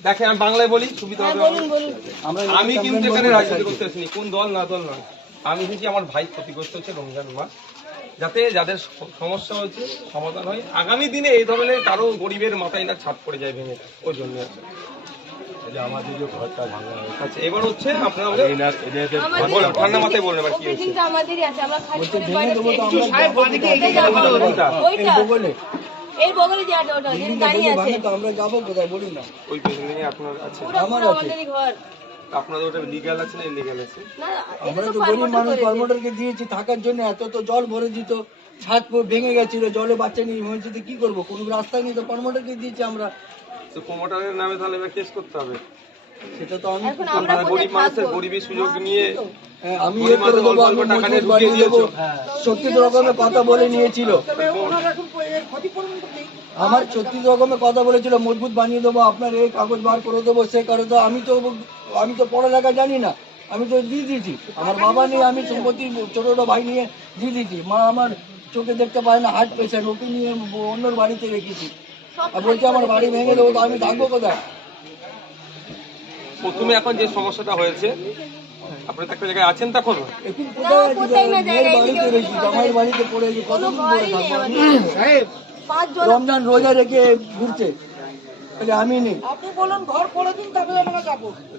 দেখেন আমি বাংলায় বলি সুবিধা হবে আমি কিন্তু এখানে রাজনীতি করতে আসিনি। কোন দল না দল নয়। আমি এসেছি আমার ভাই ক্ষতিগ্রস্ত হচ্ছে রমজান মাস যাতে যাদের সমস্যা হয়েছে সমাধান হয় আগামী দিনে এই ধরনের কারও গরিবের মাথায় না ছাপ পড়ে যায় ভেঙে ওই জন্য। আছে আমাদের যে ঘরটা ভাঙা হয়েছে। আচ্ছা এবার হচ্ছে আপনারা এনার এদের আমাদের- ঠান্ডা মাথায় বলুন এবার কি হয়েছে বিল্ডিংটা আমাদেরই আছে আমরা খালি করে বাইরে দেবো তো থেকে- আমরা যাব? ওইটা বলে বগলে। যে আটা ওটা যেটা দাঁড়িয়ে আছে। তো আমরা যাব কোথায় বলুন না। ওই বিল্ডিং আপনার আছে। আমার আছে। ঘর। আপনাদের ওটা লিগ্যাল আছে না ইলিগ্যাল আছে? না আমরা তো তো গরিব মানুষ করেছে। কর্মটারকে দিয়েছি থাকার জন্য এত তো জল ভরে দিত ছাদ পুরো ভেঙে গেছিল জলে বাচ্চা নিয়ে হয়েছে কি করব? কোনো রাস্তা নেই তো কর্মটারকে দিয়েছি আমরা। তো প্রমোটারের নামে তাহলে এবার কেস করতে হবে। সেটা তো আমি এখন আমরা গরিব মানুষের থাকব? সুযোগ নিয়ে হ্যাঁ, আমি গরিব করে দেবো আমি টাকা মজবুত নিয়ে ঢুকিয়ে বানিয়ে দেবো দিয়েছ। সত্যি রকমের কথা বলে নিয়েছিল। আমার ছত্রিশ রকমের কথা বলেছিল মজবুত বানিয়ে দেবো আপনার এই কাগজ বার করে দেবো সে করে দেবো আমি তো আমি তো পড়ালেখা জানি না আমি তো দিয়ে দিয়েছি। আমার বাবা নিয়ে আমি সম্পত্তি ছোট ছোট ভাই নিয়ে দিয়ে দিয়েছি। মা আমার চোখে দেখতে পায় না হার্ট পেশেন্ট ওকে নিয়ে অন্যর বাড়িতে রেখেছি। আর বলছে আমার বাড়ি ভেঙে দেবো তো আমি থাকব কোথায়? প্রথমে এখন যে সমস্যাটা হয়েছে আপনারা তো একটা জায়গায় আছেন তখন? এখন কোথায় আছি কোথায় না মেয়ের জায়গায় বাড়িতে এদিকে জামাইয়ের বাড়িতে পড়ে যে কতদিন পরে থাকব? আমাদের। রমজান রোজা রেখে ঘুরছে। তাহলে আমি নেই।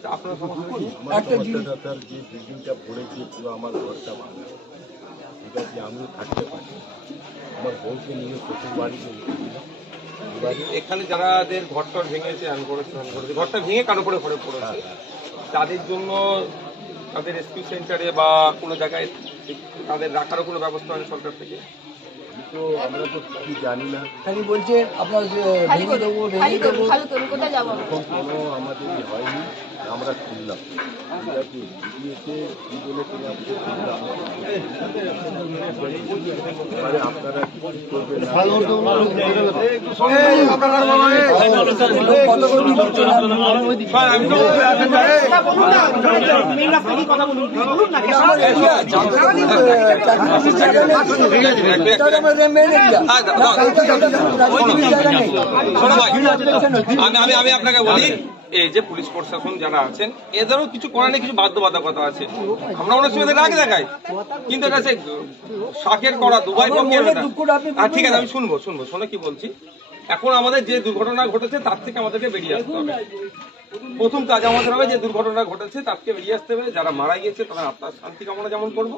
আপনার সমস্যা। কি? একটা জিনিস দাদার যে বিল্ডিংটা পড়েছে পুরো আমার ঘরটা ভাঙা। এটা কি আমিও থাকতে পারি। আমার বউকে নিয়ে শ্বশুর বাড়িতে এখানে যারাদের ঘরটা ভেঙেছে আন করেছে আন করেছে। ঘরটা ভেঙে কারও পরে ঘরে পড়েছে। তাদের জন্য তাদের রেস্কিউ সেন্টারে বা কোনো জায়গায় তাদের রাখারও কোনো ব্যবস্থা হয় সরকার থেকে। তো আমরা তো কি জানি না। খালি বলছে আপনার ভেঙে দেবো ভেঙে দেবো। আমাদের হয়নি। আমরা আমরা মেনে আমি আমি আপনাকে বলি এই যে পুলিশ প্রশাসন যারা আছেন এদেরও কিছু করার নেই কিছু বাধ্যবাধকতা আছে। আমরা অনেক সময় রাগ দেখাই। কিন্তু এটা সে শাকের করা দুবাই আর ঠিক আছে আমি শুনব শুনব শোনো কি বলছি। এখন আমাদের যে দুর্ঘটনা ঘটেছে তার থেকে আমাদেরকে বেরিয়ে আসতে হবে। প্রথম কাজ আমাদের হবে যে দুর্ঘটনা ঘটেছে তার থেকে বেরিয়ে আসতে হবে। যারা মারা গিয়েছে তারা আত্মার শান্তি কামনা যেমন করব।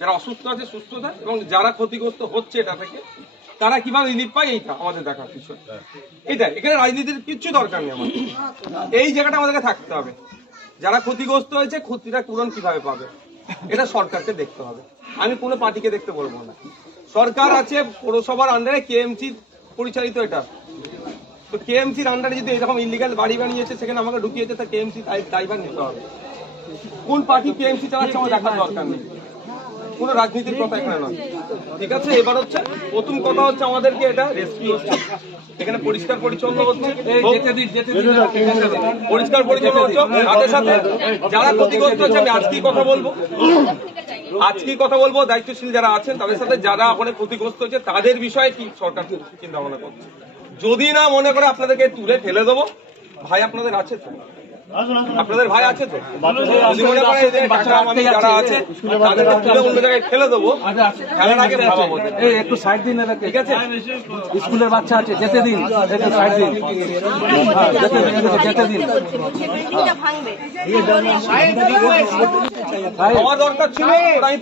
যারা অসুস্থ আছে সুস্থ থাকে। এবং যারা ক্ষতিগ্রস্ত হচ্ছে এটা থেকে তারা কীভাবে রিলিফ পায়, এইটা আমাদের দেখার বিষয় এটা এখানে রাজনীতির কিচ্ছু দরকার নেই আমাদের। এই জায়গাটা আমাদেরকে থাকতে হবে। যারা ক্ষতিগ্রস্ত হয়েছে, ক্ষতিটা পূরণ কীভাবে পাবে? এটা সরকারকে দেখতে হবে। আমি কোনো পার্টিকে দেখতে বলব না। সরকার আছে পৌরসভার আন্ডারে কেএমসি পরিচালিত এটা। তো কেএমসির আন্ডারে যদি এরকম ইলিগাল বাড়ি বানিয়েছে, সেখানে আমাকে ঢুকিয়েছে, তা কেএমসি দায়ভার নিতে হবে। কোন পার্টি কেএমসি চালাচ্ছে, আমার দেখার দরকার নেই। কোনো রাজনীতির কথা এখানে নয়। ঠিক আছে? এবার হচ্ছে প্রথম কথা হচ্ছে আমাদেরকে এটা রেস্কিউ হচ্ছে। এখানে পরিষ্কার পরিচ্ছন্ন হচ্ছে। পরিষ্কার পরিচ্ছন্ন হচ্ছে। সাথে সাথে যারা ক্ষতিগ্রস্ত হচ্ছে আমি আজকেই কথা বলব। আজকেই কথা বলব। দায়িত্বশীল যারা আছেন তাদের সাথে যারা ওখানে ক্ষতিগ্রস্ত হচ্ছে তাদের বিষয়ে কি সরকার চিন্তা ভাবনা করছে? যদি না মনে করে আপনাদেরকে তুলে ফেলে দেবো। ভাই আপনাদের আছে তো? আপনাদের ভাই আছে তো? যদি মনে টাকা মামি যারা আছে তাদেরকে তুলে অন্য জায়গায় ফেলে দেবো। ফেলার আগে ভাবাবো এই একটু সাইড দিন ঠিক আছে? স্কুলের বাচ্চা আছে যেতে দিন একটু সাইড দিন। হ্যাঁ, যেতে দিন। যেতে দিন। আমার দরকার ছিল আমি